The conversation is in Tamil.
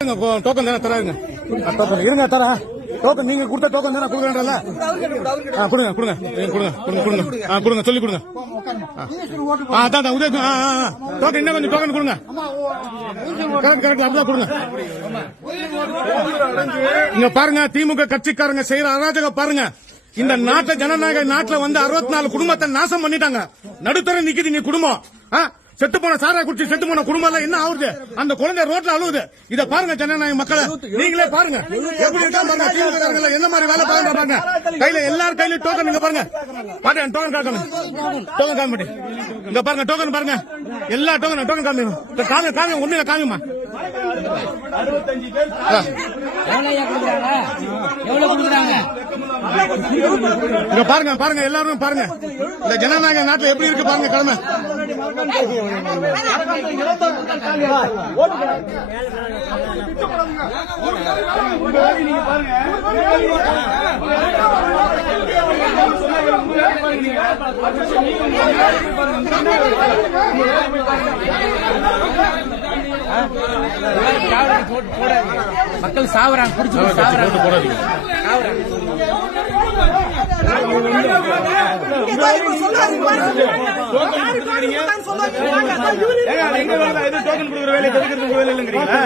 டோக்கன் தானே தராங்க. டோக்கன் இருங்க தர டோக்கன் நீங்க கொடுத்த டோக்கன் தானே கொடுக்குறேன்ல. கொடுங்க கொடுங்க கொடுங்க கொடுங்க கொடுங்க சொல்லி கொடுங்க. அதான் உதய டோக்கன் இன்னும் கொஞ்சம் டோக்கன் கொடுங்க. கரெக்ட் கரெக்ட் அப்படிதான் கொடுங்க. இங்க பாருங்க திமுக கட்சிக்காரங்க செய்யற அராஜகம் பாருங்க. இந்த நாட்டை ஜனநாயக நாட்டுல வந்து 64 குடும்பத்தை நாசம் பண்ணிட்டாங்க. நடுத்தர நிக்குது நீ குடும்பம். செத்து போன சாரா குடிச்சு செத்து போன குடும்பம் எல்லாம் என்ன ஆகுது? அந்த குழந்தை ரோட்ல அழுவுது. இத பாருங்க ஜனநாயக மக்களை நீங்களே பாருங்க எப்படி இருக்கா பாருங்க. திமுக என்ன மாதிரி வேலை பாருங்க பாருங்க. கையில எல்லாரும் கையில டோக்கன் இங்க பாருங்க. பாருங்க டோக்கன் காக்கணும். டோக்கன் காமிட்டு இங்க பாருங்க டோக்கன் பாருங்க. எல்லா டோக்கன் டோக்கன் காமிங்க. காமி காமி ஒண்ணு காமிமா. இங்க பாருங்க பாருங்க எல்லாரும் பாருங்க. இந்த ஜனநாயக நாட்டுல எப்படி இருக்கு பாருங்க கடமை. மக்கள் சாவறாங்க குடிச்சு சாவறாங்க போடாதீங்க. டோக்கன் கொடுக்குற வேலை கெடுக்கிறது வேலை இல்லைங்கிறீங்களா?